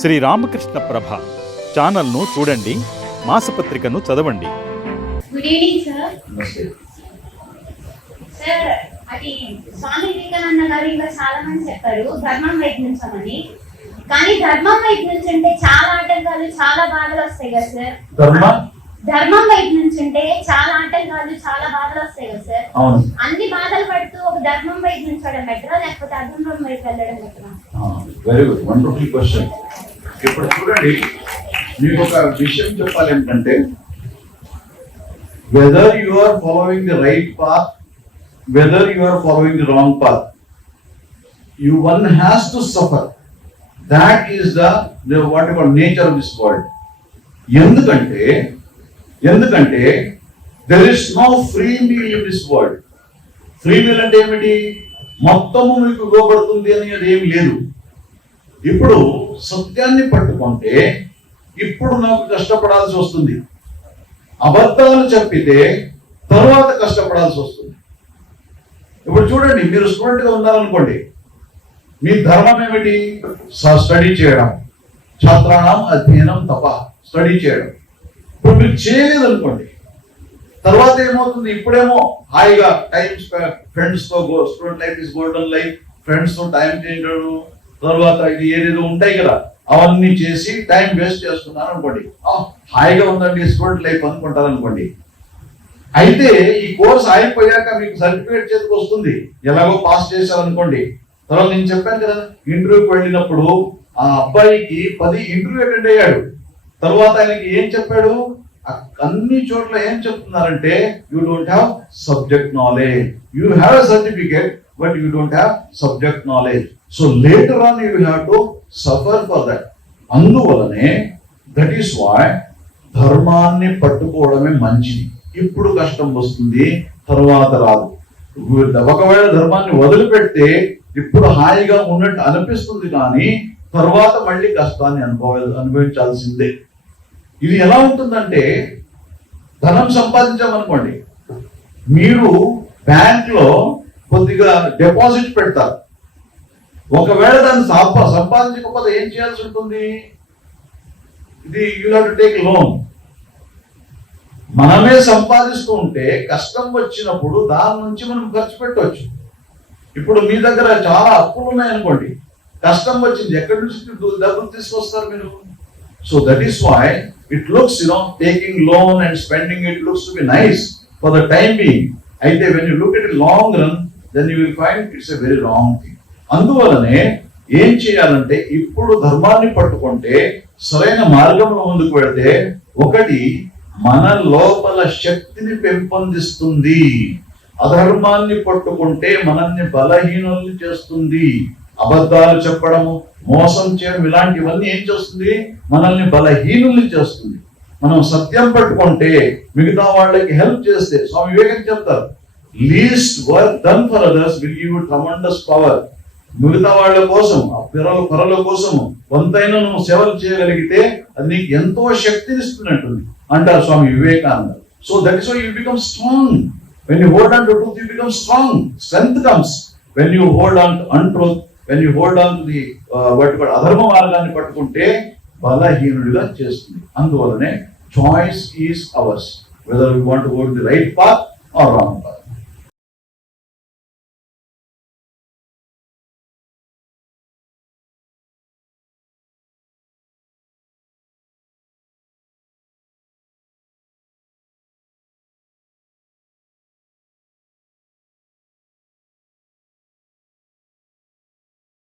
శ్రీ రామకృష్ణ ప్రభ ఛానల్ను చూడండి మాసపత్రికను చదవండి. గుడ్ ఈవినింగ్ సార్ అది స్వామి వివేకానంద గారు ఇంకా చాలా మంది చెప్పారు ధర్మం వైపు నుంచమని. కానీ ధర్మం నుంచి అంటే చాలా ఆటంకాలు చాలా బాధలు వస్తాయి కదా సార్ ధర్మ? ధర్మం వైపు నుంచి అంటే చాలా ఆటంకాలు చాలా బాధలు వస్తాయి కదా సార్ అవును. అన్ని బాధలు పడుతూ ఒక ధర్మం వైపు నుంచడం బెటరా లేకపోతే అధర్మం వైపు వెళ్ళడం బెటరా వెరీ గుడ్ వండర్ఫుల్ క్వశ్చన్ ఇప్పుడు చూడండి మీకు ఒక విషయం చెప్పాలి ఏంటంటే whether you are following the right path whether you are following the wrong path you one has to suffer that is the what nature of this world ఎందుకంటే ఎందుకంటే there is no free meal in this world free meal అంటే ఏమిటి? మొత్తము మీకు ఇవ్వబడుతుంది అనేది ఏమి లేదు. ఇప్పుడు సత్యాన్ని పట్టుకుంటే ఇప్పుడు నాకు కష్టపడాల్సి వస్తుంది. అబద్ధాలు చెప్పితే తర్వాత కష్టపడాల్సి వస్తుంది. ఇప్పుడు చూడండి మీరు స్టూడెంట్గా ఉన్నారనుకోండి మీ ధర్మం ఏమిటి? స్టడీ చేయడం. ఛాత్రాణం అధ్యయనం తప స్టడీ చేయడం. ఇప్పుడు మీరు చేయలేదు అనుకోండి తర్వాత ఏమవుతుంది? ఇప్పుడేమో హాయిగా టైం ఫ్రెండ్స్తో student life is golden life ఫ్రెండ్స్తో టైం చేయడం. తర్వాత ఇది ఏదేదో ఉంటాయి కదా అవన్నీ చేసి టైం వేస్ట్ చేస్తున్నాను అనుకోండి. హాయిగా ఉందండి స్టూడెంట్ లైఫ్ అనుకుంటారు అనుకోండి అయితే ఈ కోర్స్ అయిపోయాక మీకు సర్టిఫికేట్ చేతికి వస్తుంది. ఎలాగో పాస్ చేశారు అనుకోండి తర్వాత నేను చెప్పాను కదా ఇంటర్వ్యూకి వెళ్ళినప్పుడు ఆ అబ్బాయికి పది ఇంటర్వ్యూ అటెండ్ అయ్యాడు. తర్వాత ఆయనకి ఏం చెప్పాడు? అన్ని చోట్ల ఏం చెప్తున్నారంటే you don't have subject knowledge you have certificate certificate but you don't have subject knowledge so later on you have to suffer for that అందువలనే దట్ ఈస్ వై ధర్మాన్ని పట్టుకోవడమే మంచిది. ఇప్పుడు కష్టం వస్తుంది తర్వాత రాదు. ఒకవేళ ధర్మాన్ని వదిలిపెడితే ఇప్పుడు హాయిగా ఉన్నట్టు అనిపిస్తుంది కానీ తర్వాత మళ్ళీ కష్టాన్ని అనుభవ అనుభవించాల్సిందే. ఇది ఎలా ఉంటుందంటే ధనం సంపాదించామనుకోండి మీరు బ్యాంక్లో కొద్దిగా డిపాజిట్ పెడతారు. ఒకవేళ దాన్ని సంప సంపాదించకపోతే ఏం చేయాల్సి ఉంటుంది? ఇది you have to take loan మనమే సంపాదిస్తూ ఉంటే కష్టం వచ్చినప్పుడు దాని నుంచి మనం ఖర్చు పెట్టవచ్చు ఇప్పుడు మీ దగ్గర చాలా అప్పులు ఉన్నాయనుకోండి కష్టం వచ్చింది ఎక్కడి నుంచి డబ్బులు తీసుకొస్తారు మీరు? So that is why it looks you know taking loan and spending it looks to be nice for the time being అయితే when you look it long run then you will find it's a very wrong thing అందువలనే ఏం చేయాలంటే ఇప్పుడు ధర్మాన్ని పట్టుకుంటే సరైన మార్గంలో ముందుకు వెళితే ఒకటి మన లోపల శక్తిని పెంపొందిస్తుంది. అధర్మాన్ని పట్టుకుంటే మనల్ని బలహీనుల్ని చేస్తుంది. అబద్ధాలు చెప్పడము మోసం చేయడం ఇలాంటివన్నీ ఏం చేస్తుంది? మనల్ని బలహీనుల్ని చేస్తుంది. మనం సత్యం పట్టుకుంటే మిగతా వాళ్ళకి హెల్ప్ చేస్తే స్వామి వివేకం చెప్తారు least work done for others will give tremendous power మిగతా వాళ్ళ కోసం ఆ పిరల పొరల కోసం కొంతైనా నువ్వు సేవలు చేయగలిగితే అది నీకు ఎంతో శక్తిని ఇస్తున్నట్టుంది. అంటారు Swami Vivekananda. So that is why you become strong when you hold on to truth you become strong strength comes when you hold on to untruth when you hold on to the వాటి అధర్మ మార్గాన్ని పట్టుకుంటే బలహీనుడిగా చేస్తుంది. అందువలనే choice is ours whether you want go to the right path or wrong path